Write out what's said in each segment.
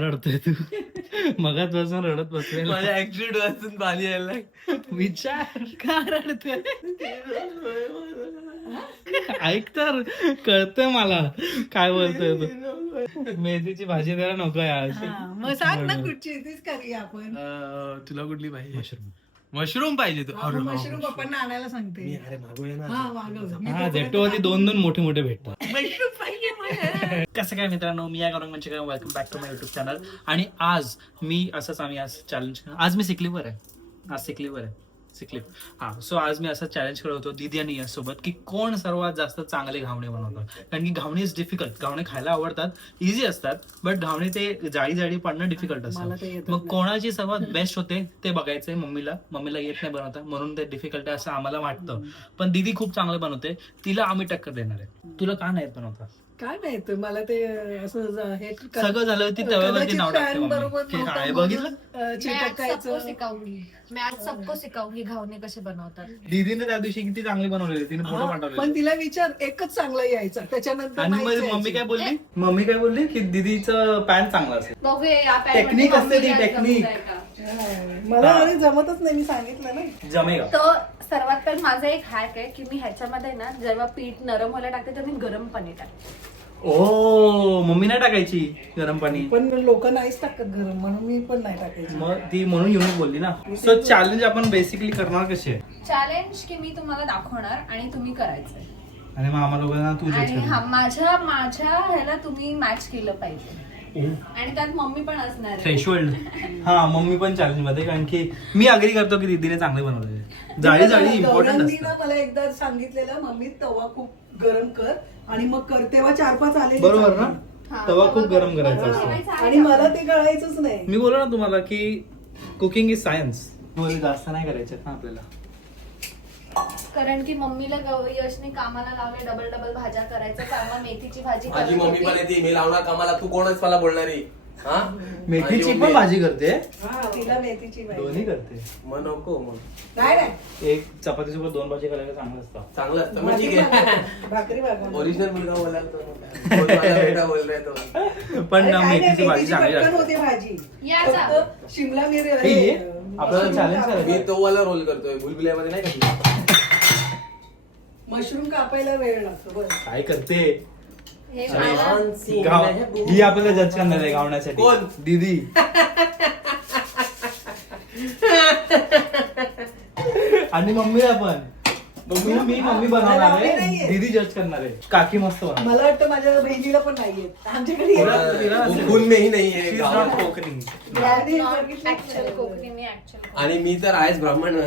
रडतोय तू मगात बसून रडत बसले माझ्या ऍक्सिडेंट वाचून पाणी यायला विचार का रडतोय ऐक तर कळतंय मला काय बोलतोय तू मेथीची भाजी द्यायला नको आज मग सांग ना कुठची तीच करूया आपण. तुला कुठली पाहिजे? मशरूम मशरूम पाहिजे तू. मशरूम पप्पांना आणायला सांगते. अरे मागवूया ना. हा मागव. मी हा झेप्टोवरती दोन मोठे मोठे भेटतात. मशरूम पाहिजे मला. कसं काय मित्रांनो, मी या गौरंगांचे काय welcome back to my YouTube channel. आणि आज मी आम्ही आज चॅलेंज आज मी सिकलीवर आहे. आज सिकलीवर आहे सिकलीप. हा सो आज मी असं चॅलेंज करत होतो दीदी आणि यासोबत की कोण सर्वात जास्त चांगले घावणे बनवतात. कारण की घावणे इज डिफिकल्ट. घावणे खायला आवडतात, इझी असतात, बट घावणे ते जाळी पाडणं डिफिकल्ट असतं. मग कोणाची सर्वात बेस्ट होते ते बघायचंय. मम्मीला येत नाही बनवता म्हणून ते डिफिकल्ट आहे असं आम्हाला वाटतं. पण दीदी खूप चांगलं बनवते, तिला आम्ही टक्कर देणार आहे. तुला का नाही येत बनवता? काय माहित मला ते असं हे सगळं झालं ती तव्यावरती नाव टाकते मम्मी. काय बघितलं चिटकायचं. मैं आज सबको सिखाऊंगी घावणे कसे बनवतात. दीदीने त्या दिवशी किती चांगली बनवलेली, तिने फोटो पाठवले. पण तिला विचार एकच चांगला यायचा त्याच्यानंतर आणि नाहीच मग यायची. मम्मी काय बोलली की दीदीचं पॅन चांगलं असेल. बघूया या पॅन टेक्निक असते ती, टेक्निक. मला अरे जमतच नाही, मी सांगितलं ना. जमेगा. तर सर्वात पहिले माझा एक हॅक आहे की मी ह्याच्यामध्ये ना जेव्हा पीठ नरम व्हायला टाकते तर मी गरम पाणी टाकते. ओ मम्मी नाही टाकायची गरम पाणी, पण लोक नाहीच टाकत गरम, म्हणून मी पण नाही टाकायची. मग ती म्हणून युनिक बोलली ना. सो चॅलेंज आपण बेसिकली करणार कसे चॅलेंज की मी तुम्हाला दाखवणार आणि तुम्ही करायचंय. आणि मग आम्हाला लोकांना तू आणि जज हा माझ्या ह्याला तुम्ही मॅच केलं पाहिजे. आणि त्यात मम्मी पण असणार आहे. थ्रेशोल्ड. हा मम्मी पण चॅलेंज मध्ये, कारण की मी अग्री करतो की दीदीने चांगले बनवले. जाळी इम्पॉर्टंट गौरांनीनं असतं. मला एकदा सांगितलेलं, मम्मी तवा खूप गरम कर आणि मग कर, तेव्हा 4-5 आले. बरोबर ना. हा, तवा खूप बरोबर. गरम करायचा बरोबर. असतो. ठेवायचं आहे आणि का? मला ते कळायचंच नाही. मी बोललो ना तुम्हाला की कुकिंग इज सायन्स. जास्त नाही करायचं ना आपल्याला. कारण की मम्मीला यशने कामाला लावले, डबल भाज्या करायचं काम. मेथीची भाजी माझी करत मम्मी होती. पण येते, मी लावणार कामाला, तू कोणच मला बोलणारी? हा मेथीची माझी पण मम्मी- भाजी करते, हा, तिला मेथीची भाजी. दोन्ही करते. मग नको मग नाही एक चपातीसोबत 2 भाजी करायला चांगलं असतं. चांगलं असतं. मग भाकरी ठीक आहे. भाकरी- भाकरी भाकरी. ओरिजिनल मुलगा बोलायला तो बोल मला बेटा बोल रहा है तो. पण अरे काय नाही, मेथीची भाजी चांगली पटकन लागते. होते भाजी. याचा. फक्त शिमला मिरची हे ये. आपल्याला challenge करायचं. मी तो वाला रोल करतोय, भुलभुलैयामध्ये नाही का? मशरूम कापायला वेळ लागतो बस. काय करते हे अरे, मला ही आपल्याला जज करणार आहे गावण्यासाठी. कोण? दीदी. आणि मम्मीला पण. मम्मी बनवणार मला आहे, नाहीये. दीदी जज करणार आहे. काकी मस्त बनवणार. मला वाटतं माझ्या बहिणीला पण नाहीये आमच्याकडे येतात. वो खून में ही नहीं है She is गावात. not कोकणी. यादी बघितली ऍक्च्युअल ना. कोकणी मी ऍक्च्युअल. आणि मी तर आहेच ब्राह्मण,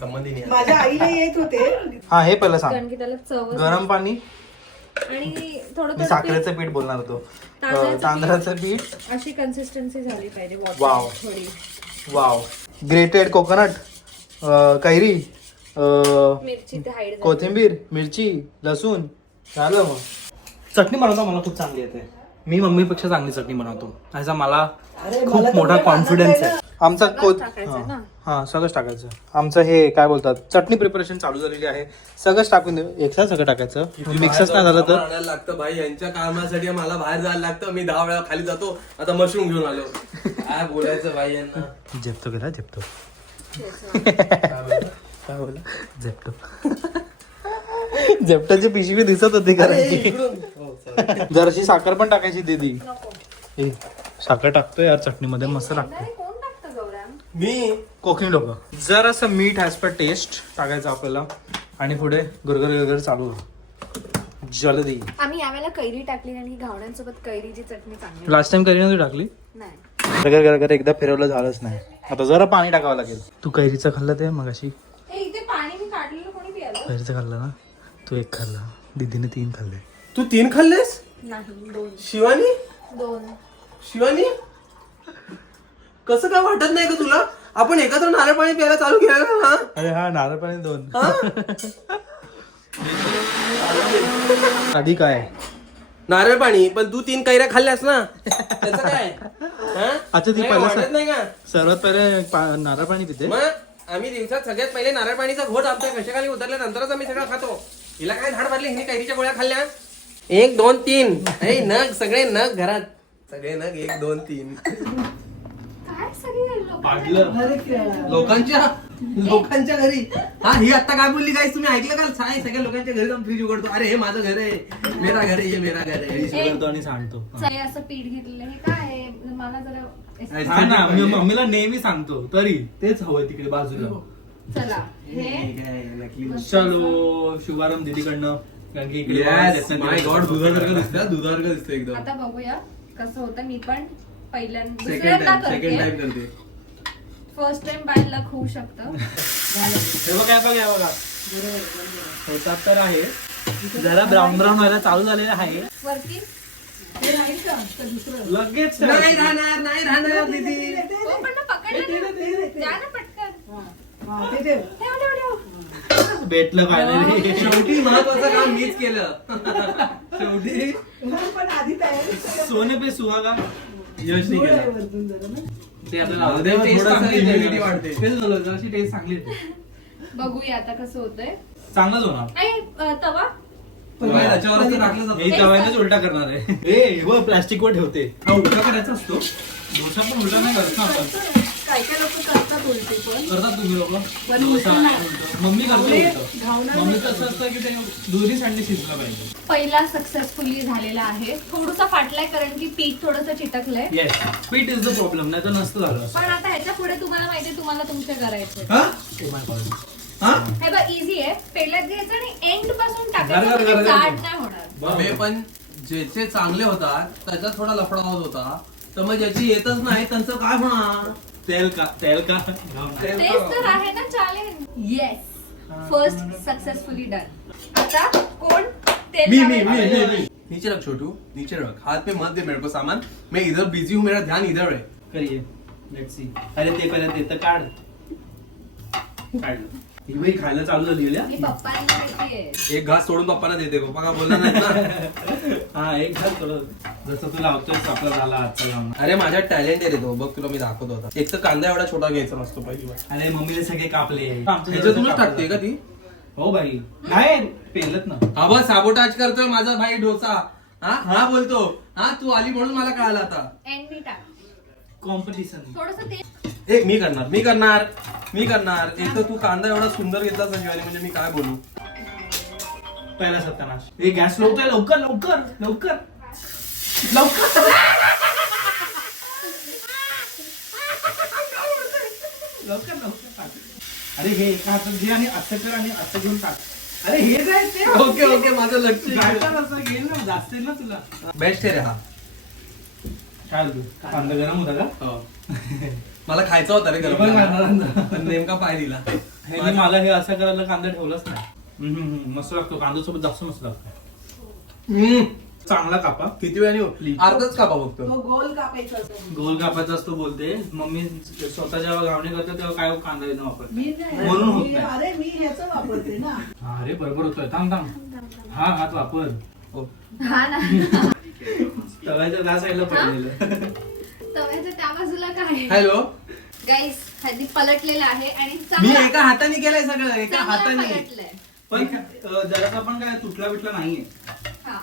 संबंधी नाही. माझ्या आईला येत होते. हा हे पहिलं सांग. कारण की त्याला चव गरम पाणी. आणि थोडं मी साखरेचं पीठ बोलणार होतो. तांदळाचं पीठ. अशी कन्सिस्टन्सी झाली पाहिजे. वाव. water थोडी वाव. ग्रेटेड कोकोनट, कैरी, मिरची ते हाईड कोथिंबीर, मिरची, लसूण. झालं मग. चटणी बनवता मला खूप चांगली येते. मी मम्मीपेक्षा चांगली चटणी बनवतो, असा मला अरे, मला खूप तर मोठा काही कॉन्फिडन्स बनवता आहे. आमचा टाकायचं ना. हा सगळंच टाकायचं. आमचं हे काय बोलतात, चटणी प्रिपरेशन चालू झालेली आहे. सगळंच टाकून देऊ. एकसाथ सगळं टाकायचं. मिक्सच नाही झालं तर आणायला लागतं भाई, यांच्या कामासाठी मला बाहेर जायला लागतं. मी 10 वेळा खाली जातो. आता मशरूम घेऊन आलो. काय बोलायचं भाई यांना. झेपतो गेला झेपतो. काय बोला झेपतो. झेपटाची पिशवी दिसत होती कारण की. इकडून. हो, जराशी साखर पण टाकायची दीदी. नको. ए, साखर टाकतो यार चटणीमध्ये, मस्त लागतं. अरे कोण टाकतं गौराम? मी कोकणी लोक. जरासं मीठ ॲज पर टेस्ट टाकायचं आपल्याला. आणि पुढे गुरगर चालू. जलदी. आम्ही यावेळेला कैरी टाकली आणि घावण्यांसोबत कैरीची चटणी चांगली. लास्ट टाइम कैरी नव्हती टाकली. नाही गरगर एकदा फिरवलं झालंच नाही. आता जरा पाणी टाकावं लागेल. तू कैरीचं खाल्लं ते मग अशी. हे इथे पाणी मी काढलेलं कोणी पियालं? कैरीचं खाल्लं ना तू. एक खाल्ला, दीदीने 3 खाल्ले. तू 3 खाल्लेस? नाही 2. शिवानी 2. शिवानी कसं काय वाटत नाही का तुला? आपण एकत्र नारळ पाणी प्यायला चालू केलं ना. हा? अरे हा नारळ पाणी 2. हा? आधी काय नारळ पाणी, पण तू 3 कैऱ्या खाल्ल्यास ना. त्याचं काय? हा? अच्छा, ती नाही, पहिलं वाटत नाही का? सर्वात पहिले नारळ पाणी पिते. मग आम्ही दिवसात सगळ्यात पहिले नारळ पाणीचा घोट आमच्या कशाखाली उतरल्यानंतरच आम्ही सगळं खातो. हिला काय झाड मारले, हिने कैरीच्या गोळ्या खाल्ल्या. 1 2 3 नग, सगळे नग घरात. सगळे ना 1 2 3 काय सगळे लोक पाडलं अरे क्या- लोकांच्या घरी. हा ही आता काय बोलली काय तुम्ही ऐकलं का? सगळ्या लोकांच्या घरी जाऊन फ्रीज उघडतो. अरे हे माझं घर आहे, मेरा घर आहे, हे मेरा घर आहे. करतो आणि सांगतो. सगळे असं पीठ घेतलेलं हे काय आहे? मला जरा हा ना, मी मम्मीला नेहमी सांगतो तरी तेच हवं तिकडे बाजूला. चला हे नकली. चलो शुभारंभ दीदीकडनं, कारण की इकडे Yes, my God, दुधासारखं दिसतं, दुधासारखं दिसतं एकदम. आता बघूया कसं होतं. मी पण पहिल्यांदा सेकंड दुसऱ्यांदा टाइम करते. करते. फर्स्ट टाइम बाय लक होऊ शकतं. हे बघा हे बघा होतात तर आहे. जरा ब्राऊन ब्राऊन व्हायला चालू झालेलं आहे. वरती हे नाही का तर दुसरं लगेच नाही राहणार दीदी. हो पण ना पकडलं ना. द्या ना पटकन. हा, ते ठेव. ठेव ठेव ठेव. भेटलं फायनली. शेवटी महत्वाचं काम मीच केलं. शेवटी पण आधी तयारी करा. सोने पे सुहागा यशनी गोड आहे केलं. वरतून जरा ना. ते आता जाऊ दे, taste थोडंसं चांगली immunity आहे. वाढते. तेच झालं, जराशी टेस्ट चांगली आहे. बघूया आता कसं होतंय. चांगलंच होणार. तवा काय त्याच्यावरच तर टाकलं मी जातं. तव्यानेच उलटा करणार आहे. हे बघ प्लास्टिक वर ठेवते. हा उलटा करायचा असतो. डोसा पण उलटा नाही करत ना आपण. काय काय लोक करतात उलटी पण करतात तुम्ही लोक पण उलटं नाही. मम्मी करते आपले उलटं. घावणार मम्मी नाही कसं असतं की ते दोन्ही साईडने शिजलं पाहिजे. पहिला सक्सेसफुली झालेला आहे. थोडंसं फाटलाय कारण की पीठ थोडंसं चिटकलंय. येस पीट इज द प्रॉब्लेम, नाही तर नसतं झालं असं. पण आता ह्याच्या पुढे तुम्हाला माहितीये तुम्हाला तुमचे करायचे. हा? Oh my God. हा? हे बघ इझी आहे. पहिल्यात घ्यायचं आणि एंड पासून घर, टाकायचं घर, म्हणजे घर, घर. जाड नाही होणार. अबे, पण ज्याचे चांगले होतात त्याच्यात थोडा लफडा होत होता, तर मग ज्याची येतच नाही त्यांचं काय होणार? तेल का तेच तर आहे ना challenge. Yes first successfully done. आता कोण तेल मी लावायचं? नीचे रख छोटू, नीचे रख. हाथ में मत दे मेरे को सामान. मैं इधर बिजी हूँ, मेरा ध्यान इधर है. करिए लेट्स सी. अरे ते पहिलं ते तर काढलं. ही बाई खायला चालू झाली मी पप्पांना माहितीये. एक घास सोडून पप्पांना देते. पप्पा का बोलला नाही ना. हा एक घाल थोडं जसं तू लावतोय आपला झाला आजचा लावून. अरे माझ्यात टॅलेंट आहे रे तो. बघ तुला मी दाखवतो आता. एक तर कांदा एवढा छोटा घ्यायचा नसतो पहिली बार. अरे मम्मीने सगळे कापले. ह्याच्यातूनच टाकते का ती? हो बाई नाही पेलत ना. हा बस साबोटाज करतोय माझा भाई डोसा. हा बोलतो. हा तू आली म्हणून मला कळालं आता. एंड मी टाक. कॉम्पिटिशन. थोडंसं तेल. एक मी करणार. एक तर तू कांदा एवढा सुंदर घेतला संजीवानी, म्हणजे मी काय बोलू. पहिला सत्यानाश. हे गॅस लावतोय लवकर लवकर लवकर लवकर टाक. अरे हे एका हातात घे आणि असं कर आणि असं घेऊन टाक. अरे हे काय ते ओके माझं लक्ष गायटात असं घेईल ना, जास्त येईल ना तुला. बेस्ट आहे रे हा. काय तू कांदा गरम होता का? हो. मला खायचा होता रे पण गरम, खाणार. पण नेमका पाय दिला. हे मी मला हे असं करायला कांदा ठेवलाच नाही. मस्त लागतो कांदा सोबत, जास्त मस्त लागतो. चांगला कापा. किती वेळाने अर्धच कापा फक्त. तो गोल कापायचा असतो. गोल कापायचा असतो बोलते मम्मी. स्वतः जेव्हा घावणी करते तेव्हा काय कांदा न वापरते. मी नाही म्हणून होत मी- नाही. अरे मी ह्याच वापरते ना. हा, अरे बरोबर होतोय. थांब हा हात वापर. हो. हा ना. तव्याच्या त्या साईडला पडलेलं. तव्याच्या त्या बाजूला काय हॅलो. गाईस ह्यांनी पलटलेलं आहे आणि मी चांगलं एका हाताने केलंय सगळं, एका चांगलं हाताने. पलटलंय. पण जरा पण काय तुटला बिटला नाहीये. हा.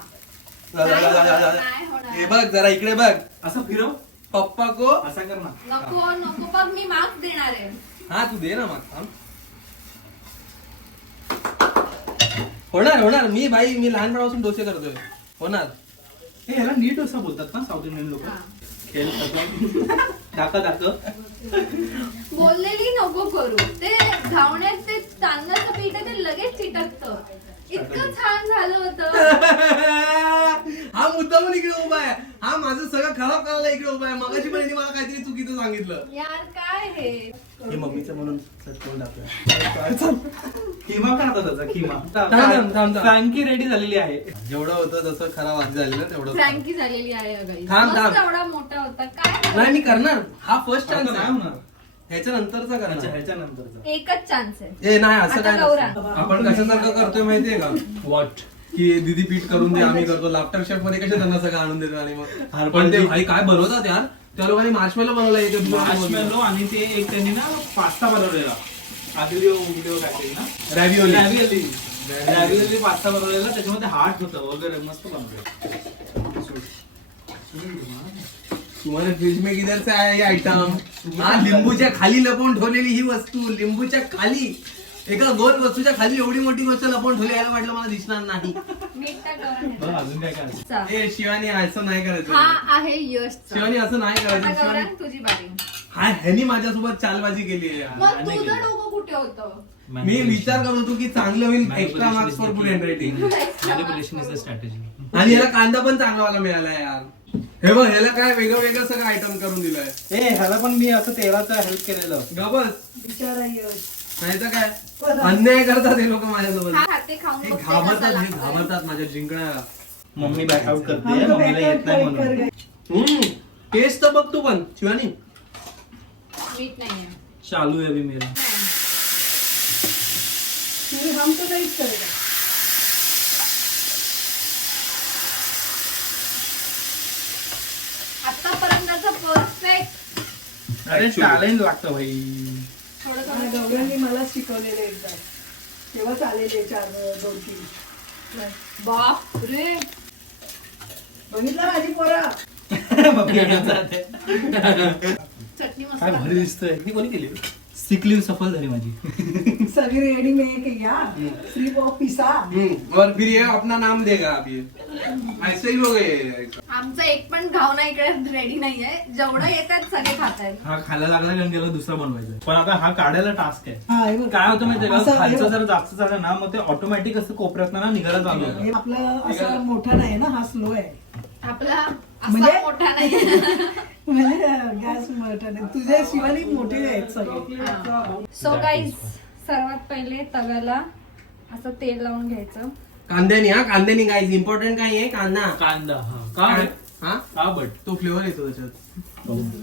हे होणार. बघ जरा इकडे बघ. असं फिरव. पप्पा को. असा कर ना. नको नको बघ मी मार्क्स देणार आहे. हा तू दे ना मग. थांब. होणार. मी लहानपणापासून डोसे करतोय. होणार. हे ह्याला नीट डोसा बोलतात ना साऊथ इंडियन लोक. हा. खेळ दाखव. बोललेली नको करू. ते घावण्यात ते तांदळाचं पीठ आहे ते लगेच चिटकतं. इतकं छान झालं होतं. हा मुद्दा पण इकडे उभा आहे. हा माझं सगळं खराब करायला इकडे उभा आहे. मगाशी पण यांनी मला काहीतरी चुकीचं सांगितलं. यार काय हे. हे मम्मीचं म्हणून चटकून टाकलं. खिमा करतात त्याचा खिमा. थांब. फ्रँकी रेडी झालेली आहे. जेवढं होतं जसं खराब आधी झालेलं तेवढं. फ्रँकी झालेली आहे अगं. थांब. मस्त एवढा मोठा होता काय. नाही मी करणार. हा फर्स्ट आता चान्स नाही आहे. होणार. ह्याच्या नंतरचा करणार. ह्याच्या नंतरचा. एकच चान्स आहे. ए नाही असं आता काय गौरा. नसतं. आपण कशासारखं करतोय माहितीये का? वॉट. की दीदी पीठ करून दे आम्ही करतो. लाफ्टर शेफ मध्ये कशा त्यांना सगळं आणून देतो आणि मग पण ते भाई काय बनवतात यार. त्या लोकांनी मार्शमेलो बनवला येते. मार्शमेलो आणि ते एक त्यांनी ना पास्ता बनवलेला. आधी व्हिडिओ टाकलेली ना. रॅव्हिओली. रॅव्हिओली पास्ता बनवलेला. त्याच्यामध्ये हार्ट होतं वगैरे मस्त बनवलं. तुम्हारे फ्रिज में किधर से आया ये आइटम? हा लिंबूच्या खाली लपवून ठेवलेली ही वस्तू, लिंबूच्या खाली एका गोल वस्तूच्या खाली एवढी मोठी गोष्ट लपवून ठेवली, यायला वाटलं मला दिसणार नाही. मीठ टाक गौरव. बघ, अजून काय काय असतं. ए शिवानी असं नाही करायचं. हा आहे यश. शिवानी असं नाही करायचं. आता शिवानी गौरव तुझी बारी. हा ह्यानी माझ्यासोबत चालबाजी केली आहे यार. मग तुझं डोकं कुठे होतं? मी विचार करत होतो की चांगलं होईल, extra marks for good handwriting. Manipulation is the strategy. आणि याला कांदा पण चांगलावाला मिळाला यार. हे बघ ह्याला काय वेगळं वेगळं सगळं आयटम करून दिलंय. ह्याला पण मी असं तेलाचं हेल्प केलेलं. गबस बिचारा यश. नाही तर काय अन्याय करतात हे लोक माझ्यासोबत. हा खाते खाऊन हे बघते कसा घाबरतात, हे लागतोय. घाबरतात माझ्या जिंकण्याला. मम्मी बॅकआउट करते, हम तो मम्मीला येत नाही बैकआउट कर म्हणून. गए. टेस्ट तर बघ तू पण शिवानी. मीठ नाहीये. चालू आहे अभी मेरा. फिर हम तो नहीं करेगा. आतापर्यंतचं परफेक्ट. अरे टॅलेंट लागतं भाई. थोडं हा, थोडं गौऱ्यांनी मला शिकवलेलं एकदा. तेव्हा चालेल 2-3. बाप रे. बघितलं माझी पोरा. चटणी मस्त काय भारी लागते. दिसतंय. ही कोणी केली? सिकलीव सफल झाली माझी. सभी रेडी में कि या सिर्फ वो पिसा. और फिर ये अपना नाम देगा अभी. ऐसे ही हो गए. आमचं एक पण घावना इकडे रेडी नाहीये. जेवढं येतात सगळे खात आहेत. हा खायला लागला कारण त्याला दुसरा बनवायचा. पण आता हा काढायला टास्क आहे. हा, हे बघ. काय होतं माहितीये का, असं- खायचं जर जास्त झालं ना मग ते ऑटोमॅटिक असं कोपऱ्यात ना निघायला चालू हे होतं. आपलं असं मोठा नाही ना, हा स्लो आहे. आपला म्हणजे- असा मोठा नाही. म्हणजे गॅस मोठा नाही. तुझ्या शिवानी मोठे आहेत सगळे. सो गाईज सर्वात पहिले तव्याला असं तेल लावून घ्यायचं. कांद्यानी, हा कांद्यानी गाईज इम्पॉर्टंट काय आहे कांदा. कांदा का हा का बट तो फ्लेवर येतो त्याच्यात.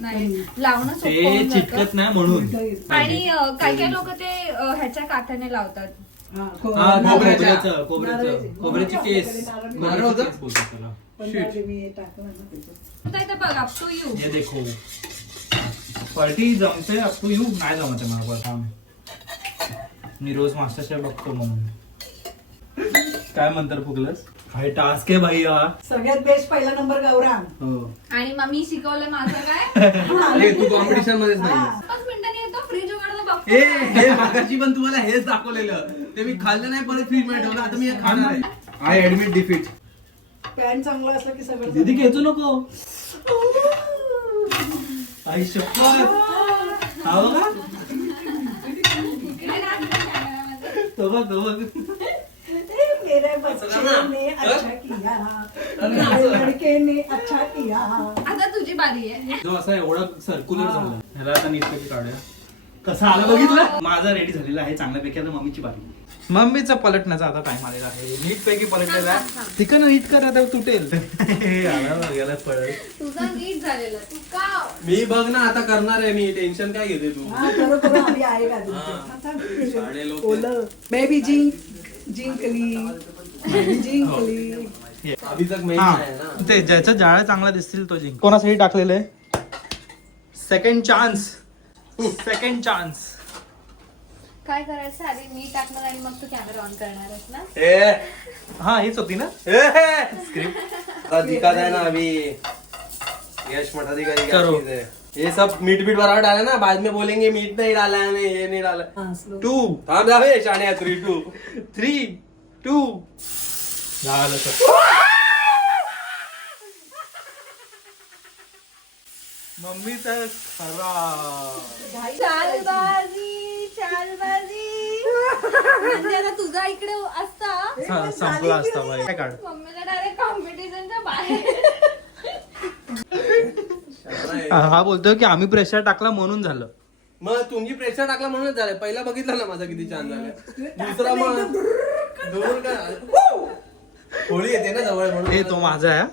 नाही लावणं सोपं ते होऊन चिटकत जातं. नाही म्हणून. आणि काही काही लोक ते ह्याच्या काथ्याने लावतात. हा, हा, खोबऱ्याच्या. खोबऱ्याची केस. नारळ होतं? केस बोलतात त्याला. पण जाऊ मी हे टाकलं ना त्याच्यात. आता इथे बघ अप टू यू. हे देखो पार्टी जमते अप टू यू. नाही जमते मला काम. मी रोज मास्टर शेफ बघतो म्हणून. काय म्हणतात फुगलस? हाय टास्क आहे भाई हा. सगळ्यात बेस्ट पहिला नंबर गौरांग. हो. आणि मग मी शिकवलं माझं काय. अरे तू कॉम्पिटिशन मध्येच नाही. 5 मिनिटांनी येतो फ्रीज उघडलं बघतो. हे मागाशी पण तुम्हाला हेच दाखवलेलं. ते मी खाल्लं नाही, परत फ्रीज मध्ये ठेवलं. आता मी हे खाणार आहे. I admit defeat. पॅन चांगला असला की सगळं दीदी खेचू नको. आई शपथ. हा बघा. इकडे राहत नाही कॅमेरामध्ये. तो बघ तो बघ. मेरे बच्चे ने अच्छा किया, मेरे लड़के ने अच्छा किया. आता तुझी बारी आहे. जो असा एवढा सर्क्युलर झाला. ह्याला आता नीटपैकी काढूया. कसा आला बघितलं? माझा रेडी झालेला आहे चांगल्यापैकी. आता मम्मीची बारी. मम्मीचा पलटण्याचा आता टाइम आलेला आहे. नीटपैकी पलटलेला आहे. तिकडनं नीट कर आता तुटेल. गेला पळत. तुझा नीट झालेला. तू का मी बघ ना आता करणार आहे मी. टेन्शन काय घेते तू. हाँ करो करो अभी आएगा साडे लोक. बोलो मैं भी जिंकली मैं भी जिंकली. अभी तक मैं हा, आहे ना. ते ज्याच्या जाळ्या चांगला दिसतील तो जिंक. कोणासाठी टाकलेलं आहे? Second chance. Second chance. काय करायचं आधी मी टाकणार आणि मग तू कॅमेरा ऑन करणार आहेस ना. हा हेच होती ना स्क्रिप्ट दिखा है ना अभी. यश मठाधिकारी क्या करो. चीज है? ये सब मीट बराबर डाला ना, बाद में बोलेंगे मीट नहीं डाला है, ये नहीं डाला. हाँ स्लो. 2 थांब जावे शाण्या. 3 2 3 2 झालं सर. मम्मी तर खरा. चालबाजी चालबाजी. म्हणजे आता तुझा इकडे असता संपला असता बाई. काय काढ. मम्मीला डायरेक्ट कॉम्पिटिशनच्या बाहेर. हा बोलतोय की आम्ही प्रेशर टाकला म्हणून झालं. मग तुम्ही प्रेशर टाकला म्हणूनच झालं. पहिला बघितलं ना माझा किती छान झालं. दुसरा मग दूर का होळी येते ना जवळ म्हणून. हे तो माझा आहे.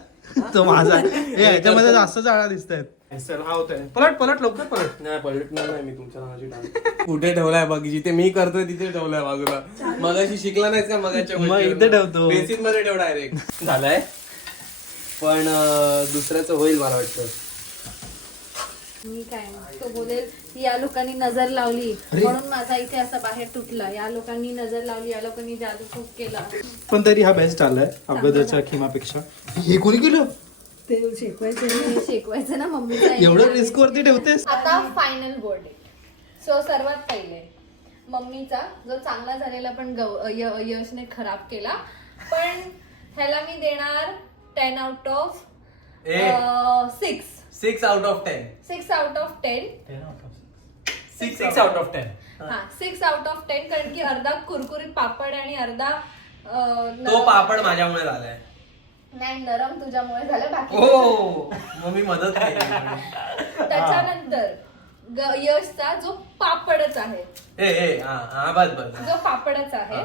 तो माझा आहे. हे ह्याच्यामध्ये जास्त जाळा दिसत आहेत. हा होत आहे. पलट पलट लवकर पलट. नाही पलटणार नाही मी तुमच्या नावाची टाक. कुठे ठेवलाय बघ. जिथे मी करतोय तिथे ठेवलाय बाजूला. मगाशी शिकला नाहीस का मगाच्या मग गोष्टीवर? इथे ठेवतो. बेसिन मध्ये ठेव डायरेक्ट. झालाय पण दुसऱ्याचं होईल मला वाटतं. मी काय तो बोलेल या लोकांनी नजर लावली म्हणून माझा इथे असा बाहेर तुटला. या लोकांनी नजर लावली, या लोकांनी जादू खूप केला. पण तरी हा बेस्ट आलाय अगोदरच्या खिमापेक्षा. हे कोणी केलं? ते शिकवायचे हे शिकवायचं ना मम्मीचा एवढं रिस्क वरती ठेवतेस. आता फायनल बोर्ड डेट. सो सर्वात पहिले मम्मीचा जो चांगला झालेला पण यशने खराब केला, पण ह्याला मी देणार 10 out of 6. 6 out of 10. 6 out of 10. 6 out of 10. हा 6 आउट ऑफ 10, कारण की अर्धा कुरकुरीत पापड आणि अर्धा तो पापड माझ्यामुळे झालाय. नाही, नरम तुझ्यामुळे झालं. बाकी हो मग मी मदत केली. त्याच्यानंतर यशचा जो पापडच आहे, बस जो पापडच आहे,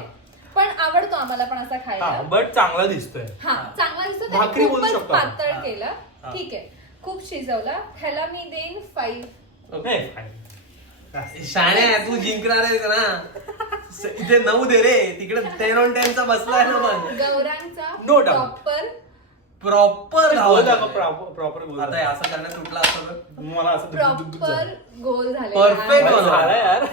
पण आवडतो आम्हाला पण असा खायला. बट चांगला दिसतोय. हा चांगला दिसतो. भाकरी त्याने बोलू खूपच शकतो आपण. पातळ केलं. ठीक आहे, खूप शिजवला. ह्याला मी देईन 5. शाणे तू जिंकणार आहेस ना. इथे 9 दे रे, तिकडे 10 on 10 चा बसलाय ना. पण गौरांचा No doubt. प्रॉपर प्रॉपर आता हे असं करण्यात तुटला असं मला असं प्रॉपर गोल Perfect झालेला बनवा. आहे. यार.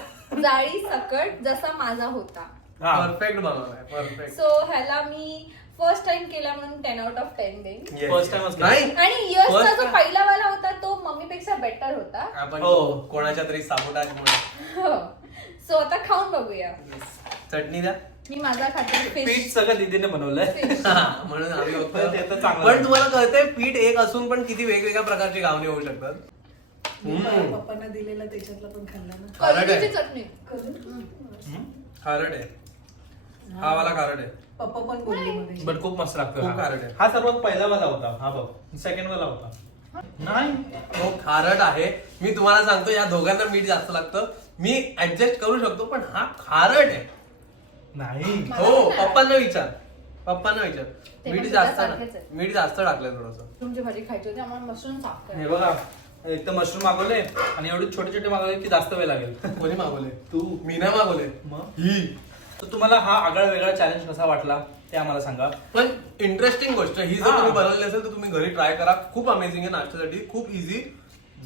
जाळी सकट जसा माझा होता. परफेक्ट बनवलाय. परफेक्ट. सो ह्याला मी फर्स्ट टाइम केला म्हणून 10 आउट ऑफ 10 देईन. First time च नाही आणि यशचा First जो time. पहिला वाला होता तो मम्मीपेक्षा बेटर होता. आपण हो. कोणाच्या तरी साबुदाण्यामुळे. सो आता खाऊन बघूया. चटणी द्या. मी माझा खाते पीठ फिश. सगळं दीदीने बनवलंय. म्हणून आम्ही पण ते तर चांगलं पण आहे. तुम्हाला कळतंय पीठ एक असून पण किती वेगवेगळ्या प्रकारची गावणे होऊ शकतात. पप्पांना दिलेला त्याच्यातला पण खाल्ला ना. खारट आहे. कलमीची चटणी. खारट आहे. हा वाला खारट आहे. पप्पा पण बोलले मध्ये. बट खूप मस्त लागतो. खूप खारट आहे. हा सर्वात पहिला वाला होता. हा बघ, सेकंड वाला होता. नाही हो खारट आहे. मी तुम्हाला सांगतो या दोघांना मीठ जास्त लागतं. मी ऍडजस्ट करू शकतो पण हा खारट आहे. नाही हो पप्पांना विचार. ते मीठ पण जास्त तुझ्यासारखेच आहे. मीठ जास्त टाकलंय थोडस. तुमची भाजी खायची होती, आम्हाला मशरूम साफ हे करा. बघा, एक तर मशरूम मागवले आणि एवढे छोटे छोटे मागवले की जास्त वेळ लागेल. कोणी मागवले? तू. मी नाही मागवले. मग? ही तर तुम्हाला हा आगळा वेगळा चॅलेंज कसा वाटला ते आम्हाला सांगा. पण इंटरेस्टिंग गोष्ट ही जर हा. तुम्ही बनवली असेल तर तुम्ही घरी ट्राय करा. खूप अमेझिंग आहे नाश्त्यासाठी. खूप इझी.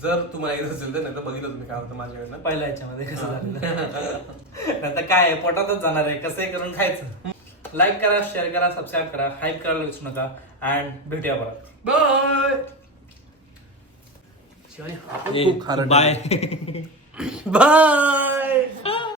जर तुम्हाला येत असेल तर. नाही तर बघितलं तुम्ही काय होतं माझ्याकडनं. पहिल्या याच्यामध्ये कसं झालं नंतर काय आहे, पोटातच जाणार आहे. कसंही करून खायचं. लाईक करा, शेअर करा, सबस्क्राईब करा, हाईप करायला विसरू नका. अँड भेटूया परत. बाय. बाय. बाय.